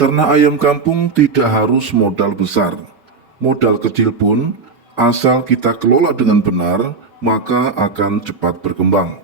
Ternak ayam kampung tidak harus modal besar. Modal kecil pun, asal kita kelola dengan benar, maka akan cepat berkembang.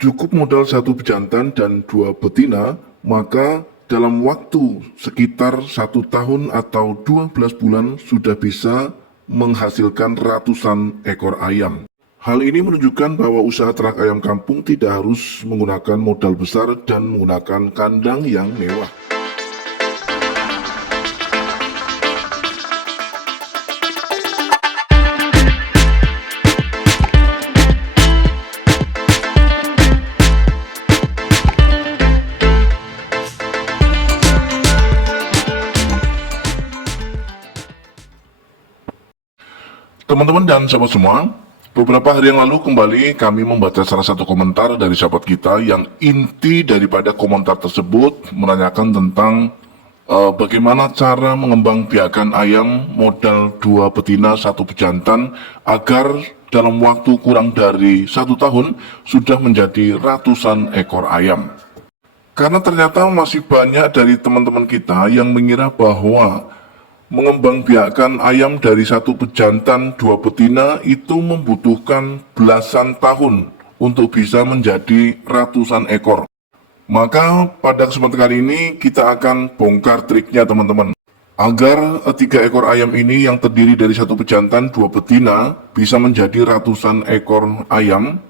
Cukup modal satu bejantan dan dua betina, maka dalam waktu sekitar 1 tahun atau 12 bulan sudah bisa menghasilkan ratusan ekor ayam. Hal ini menunjukkan bahwa usaha ternak ayam kampung tidak harus menggunakan modal besar dan menggunakan kandang yang mewah. Teman-teman dan sahabat semua, beberapa hari yang lalu kembali kami membaca salah satu komentar dari sahabat kita yang inti daripada komentar tersebut menanyakan tentang bagaimana cara mengembangbiakan ayam modal 2 betina 1 bejantan agar dalam waktu kurang dari 1 tahun sudah menjadi ratusan ekor ayam. Karena ternyata masih banyak dari teman-teman kita yang mengira bahwa mengembangbiakan ayam dari 1 bejantan 2 betina itu membutuhkan belasan tahun untuk bisa menjadi ratusan ekor. Maka pada kesempatan kali ini kita akan bongkar triknya teman-teman, agar 3 ekor ayam ini yang terdiri dari 1 bejantan 2 betina bisa menjadi ratusan ekor ayam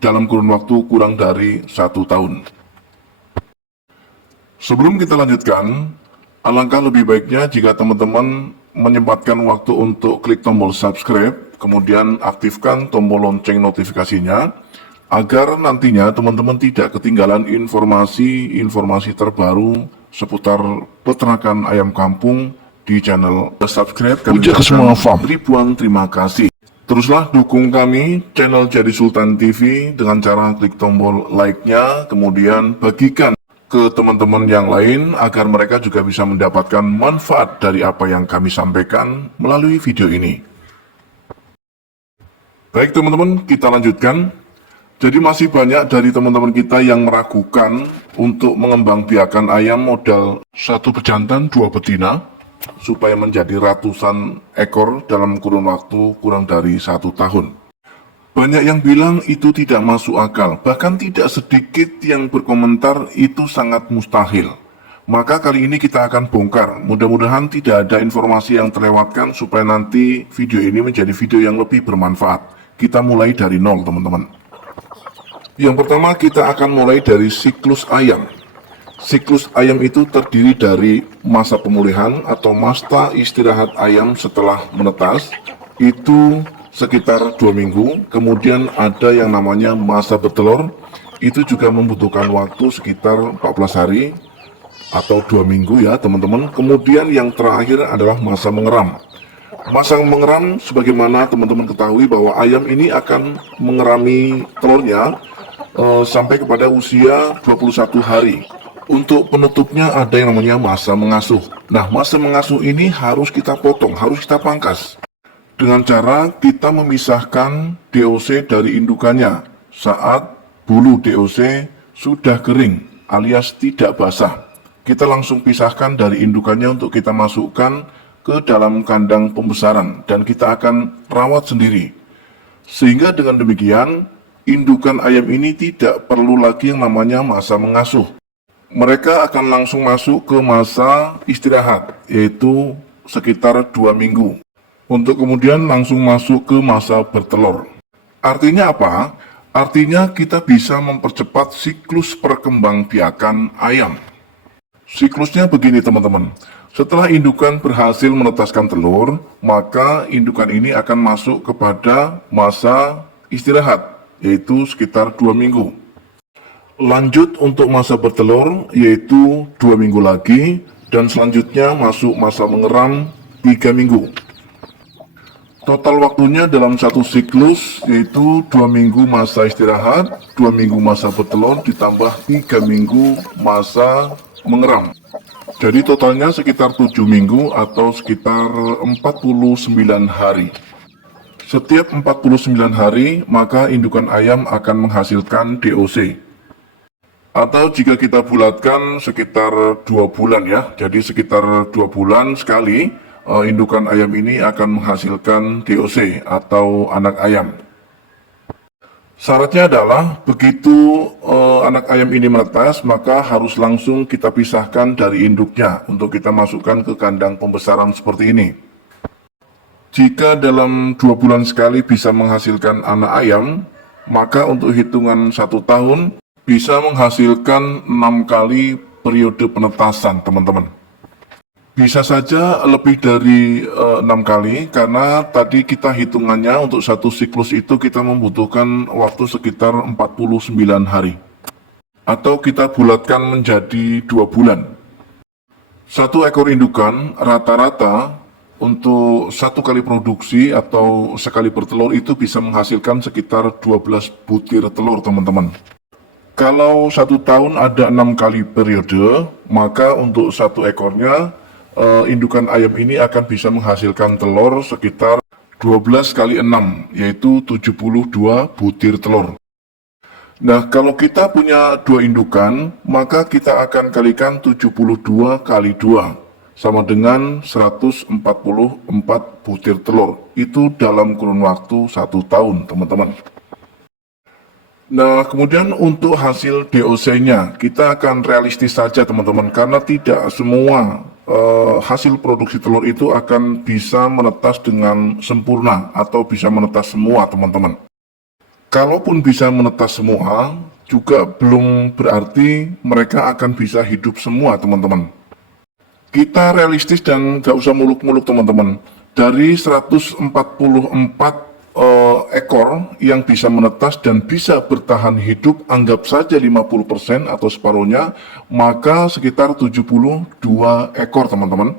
dalam kurun waktu kurang dari 1 tahun. Sebelum kita lanjutkan, alangkah lebih baiknya jika teman-teman menyempatkan waktu untuk klik tombol subscribe, kemudian aktifkan tombol lonceng notifikasinya, agar nantinya teman-teman tidak ketinggalan informasi terbaru seputar peternakan ayam kampung di channel subscribe. Kami ucapkan ribuan terima kasih. Teruslah dukung kami, channel Jadi Sultan TV, dengan cara klik tombol like-nya, kemudian bagikan ke teman-teman yang lain agar mereka juga bisa mendapatkan manfaat dari apa yang kami sampaikan melalui video ini. Baik teman-teman, kita lanjutkan. Jadi masih banyak dari teman-teman kita yang meragukan untuk mengembangbiakan ayam modal 1 bejantan 2 betina supaya menjadi ratusan ekor dalam kurun waktu kurang dari 1 tahun. Banyak yang bilang itu tidak masuk akal, bahkan tidak sedikit yang berkomentar itu sangat mustahil. Maka kali ini kita akan bongkar, mudah-mudahan tidak ada informasi yang terlewatkan supaya nanti video ini menjadi video yang lebih bermanfaat. Kita mulai dari nol teman-teman. Yang pertama kita akan mulai dari siklus ayam. Siklus ayam itu terdiri dari masa pemulihan atau masa istirahat ayam setelah menetas, itu sekitar 2 minggu, kemudian ada yang namanya masa bertelur, itu juga membutuhkan waktu sekitar 14 hari atau 2 minggu ya teman-teman. Kemudian yang terakhir adalah masa mengeram. Masa mengeram sebagaimana teman-teman ketahui bahwa ayam ini akan mengerami telurnya sampai kepada usia 21 hari. Untuk penutupnya ada yang namanya masa mengasuh. Nah, masa mengasuh ini harus kita potong, harus kita pangkas dengan cara kita memisahkan DOC dari indukannya saat bulu DOC sudah kering alias tidak basah. Kita langsung pisahkan dari indukannya untuk kita masukkan ke dalam kandang pembesaran dan kita akan rawat sendiri. Sehingga dengan demikian indukan ayam ini tidak perlu lagi yang namanya masa mengasuh. Mereka akan langsung masuk ke masa istirahat, yaitu sekitar 2 minggu. Untuk kemudian langsung masuk ke masa bertelur. Artinya apa? Artinya kita bisa mempercepat siklus perkembangbiakan ayam. Siklusnya begini teman-teman. Setelah indukan berhasil menetaskan telur, maka indukan ini akan masuk kepada masa istirahat, yaitu sekitar 2 minggu. Lanjut untuk masa bertelur, yaitu 2 minggu lagi, dan selanjutnya masuk masa mengeram 3 minggu. Total waktunya dalam satu siklus yaitu 2 minggu masa istirahat, 2 minggu masa bertelur, ditambah 3 minggu masa mengeram. Jadi totalnya sekitar 7 minggu atau sekitar 49 hari. Setiap 49 hari maka indukan ayam akan menghasilkan DOC. Atau jika kita bulatkan sekitar 2 bulan ya, jadi sekitar 2 bulan sekali indukan ayam ini akan menghasilkan DOC atau anak ayam. Syaratnya adalah begitu anak ayam ini menetas, maka harus langsung kita pisahkan dari induknya untuk kita masukkan ke kandang pembesaran seperti ini. Jika dalam 2 bulan sekali bisa menghasilkan anak ayam, maka untuk hitungan 1 tahun bisa menghasilkan 6 kali periode penetasan, teman-teman. Bisa saja lebih dari 6 kali, karena tadi kita hitungannya untuk satu siklus itu kita membutuhkan waktu sekitar 49 hari. Atau kita bulatkan menjadi 2 bulan. Satu ekor indukan rata-rata untuk 1 kali produksi atau sekali bertelur itu bisa menghasilkan sekitar 12 butir telur, teman-teman. Kalau 1 tahun ada 6 kali periode, maka untuk 1 ekornya indukan ayam ini akan bisa menghasilkan telur sekitar 12 kali 6, yaitu 72 butir telur. Nah, kalau kita punya 2 indukan, maka kita akan kalikan 72 kali 2, sama dengan 144 butir telur. Itu dalam kurun waktu 1 tahun, teman-teman. Nah, kemudian untuk hasil DOC-nya, kita akan realistis saja, teman-teman, karena tidak semua hasil produksi telur itu akan bisa menetas dengan sempurna atau bisa menetas semua, teman-teman. Kalaupun bisa menetas semua, juga belum berarti mereka akan bisa hidup semua, teman-teman. Kita realistis dan gak usah muluk-muluk, teman-teman. Dari 144 ekor yang bisa menetas dan bisa bertahan hidup, anggap saja 50% atau separuhnya, maka sekitar 72 ekor, teman-teman.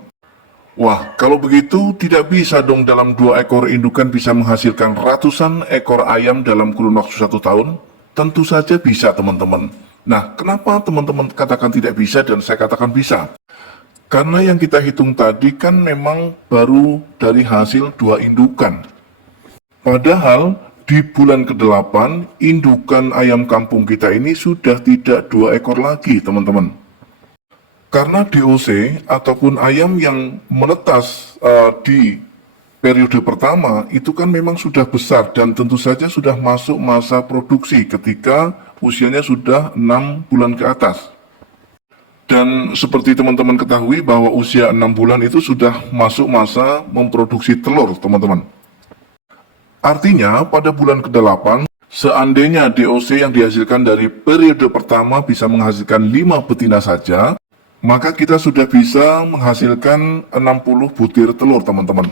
Wah, kalau begitu tidak bisa dong dalam 2 ekor indukan bisa menghasilkan ratusan ekor ayam dalam kurun waktu 1 tahun? Tentu saja bisa, teman-teman. Nah, kenapa teman-teman katakan tidak bisa dan saya katakan bisa? Karena yang kita hitung tadi kan memang baru dari hasil 2 indukan. Padahal di bulan ke-8 indukan ayam kampung kita ini sudah tidak 2 ekor lagi, teman-teman. Karena DOC ataupun ayam yang menetas di periode pertama itu kan memang sudah besar dan tentu saja sudah masuk masa produksi ketika usianya sudah 6 bulan ke atas. Dan seperti teman-teman ketahui bahwa usia 6 bulan itu sudah masuk masa memproduksi telur, teman-teman. Artinya, pada bulan ke-8, seandainya DOC yang dihasilkan dari periode pertama bisa menghasilkan 5 betina saja, maka kita sudah bisa menghasilkan 60 butir telur, teman-teman.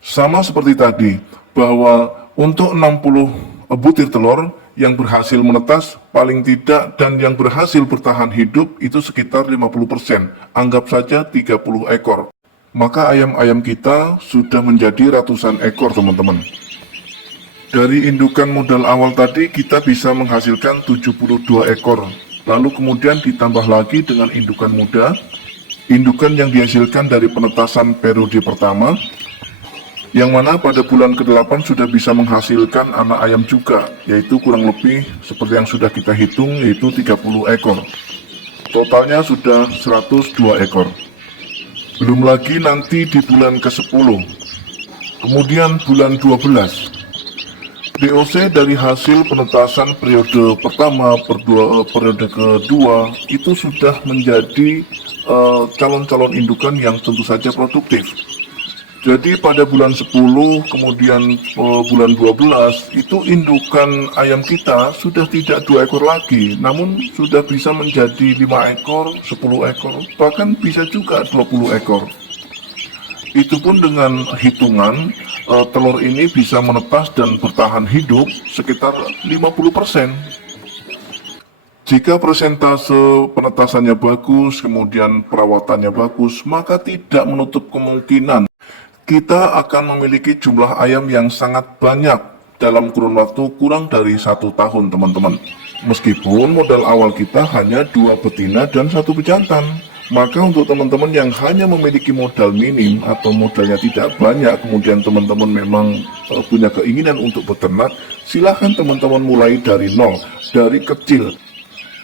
Sama seperti tadi, bahwa untuk 60 butir telur yang berhasil menetas, paling tidak, dan yang berhasil bertahan hidup itu sekitar 50%, anggap saja 30 ekor. Maka ayam-ayam kita sudah menjadi ratusan ekor, teman-teman. Dari indukan modal awal tadi kita bisa menghasilkan 72 ekor. Lalu kemudian ditambah lagi dengan indukan muda, indukan yang dihasilkan dari penetasan periode pertama, yang mana pada bulan ke-8 sudah bisa menghasilkan anak ayam juga, yaitu kurang lebih seperti yang sudah kita hitung, yaitu 30 ekor. Totalnya sudah 102 ekor. Belum lagi nanti di bulan ke-10. Kemudian bulan 12. DOC dari hasil penetasan periode pertama, periode kedua, itu sudah menjadi calon-calon indukan yang tentu saja produktif. Jadi pada bulan 10, kemudian bulan 12, itu indukan ayam kita sudah tidak 2 ekor lagi, namun sudah bisa menjadi 5 ekor, 10 ekor, bahkan bisa juga 20 ekor. Itu pun dengan hitungan telur ini bisa menetas dan bertahan hidup sekitar 50%. Jika persentase penetasannya bagus, kemudian perawatannya bagus, maka tidak menutup kemungkinan kita akan memiliki jumlah ayam yang sangat banyak dalam kurun waktu kurang dari 1 tahun, teman-teman. Meskipun modal awal kita hanya 2 betina dan 1 pejantan, maka untuk teman-teman yang hanya memiliki modal minim atau modalnya tidak banyak, kemudian teman-teman memang punya keinginan untuk beternak, silahkan teman-teman mulai dari nol, dari kecil.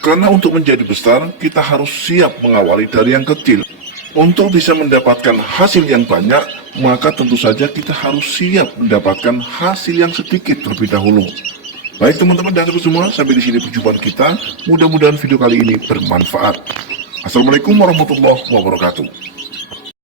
Karena untuk menjadi besar, kita harus siap mengawali dari yang kecil. Untuk bisa mendapatkan hasil yang banyak, maka tentu saja kita harus siap mendapatkan hasil yang sedikit terlebih dahulu. Baik teman-teman dan sahabat semua, sampai di sini perjumpaan kita. Mudah-mudahan video kali ini bermanfaat. Assalamualaikum warahmatullahi wabarakatuh.